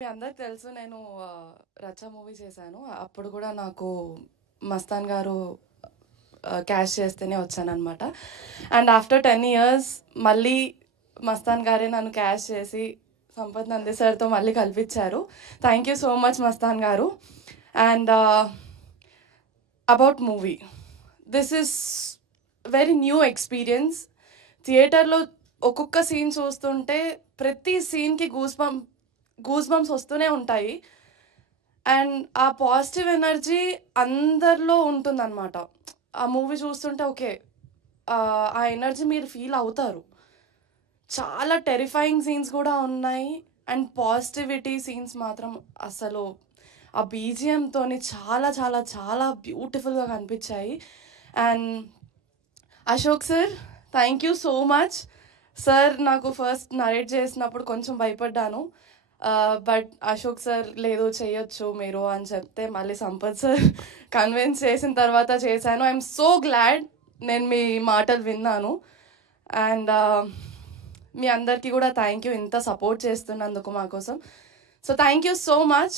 మీ అందరికి తెలుసు నేను 'రచ్చ' మూవీ చేశాను. అప్పుడు కూడా నాకు మస్తాన్ గారు క్యాష్ చేస్తేనే వచ్చాననమాట. అండ్ ఆఫ్టర్ 10 years మళ్ళీ మస్తాన్ గారే నన్ను క్యాష్ చేసి సంపత్ నంది సార్తో మళ్ళీ కల్పించారు. Thank you so much Mastan garu. And about movie, this is very new experience. థియేటర్లో ఒక్కొక్క సీన్ చూస్తుంటే ప్రతి సీన్కి గూస్ బంప్స్ వస్తూనే ఉంటాయి. అండ్ ఆ పాజిటివ్ ఎనర్జీ అందరిలో ఉంటుందన్నమాట. ఆ మూవీ చూస్తుంటే ఓకే, ఆ ఎనర్జీ మీరు ఫీల్ అవుతారు. చాలా టెరిఫైయింగ్ సీన్స్ కూడా ఉన్నాయి. అండ్ పాజిటివిటీ సీన్స్ మాత్రం అసలు ఆ బీజిఎంతోని చాలా చాలా చాలా బ్యూటిఫుల్గా కనిపించాయి. And Ashok sir, thank you so much. Sir నాకు ఫస్ట్ నరేట్ చేసినప్పుడు కొంచెం భయపడ్డాను. బట్ అశోక్ సార్ లేదు చేయొచ్చు మీరు అని చెప్తే మళ్ళీ సంపత్ సార్ కన్విన్స్ చేసిన తర్వాత చేశాను. ఐఎమ్ సో గ్లాడ్ నేను మీ మాటలు విన్నాను. అండ్ మీ అందరికీ కూడా థ్యాంక్ యూ ఇంత సపోర్ట్ చేస్తున్నందుకు మా కోసం. So thank you so much.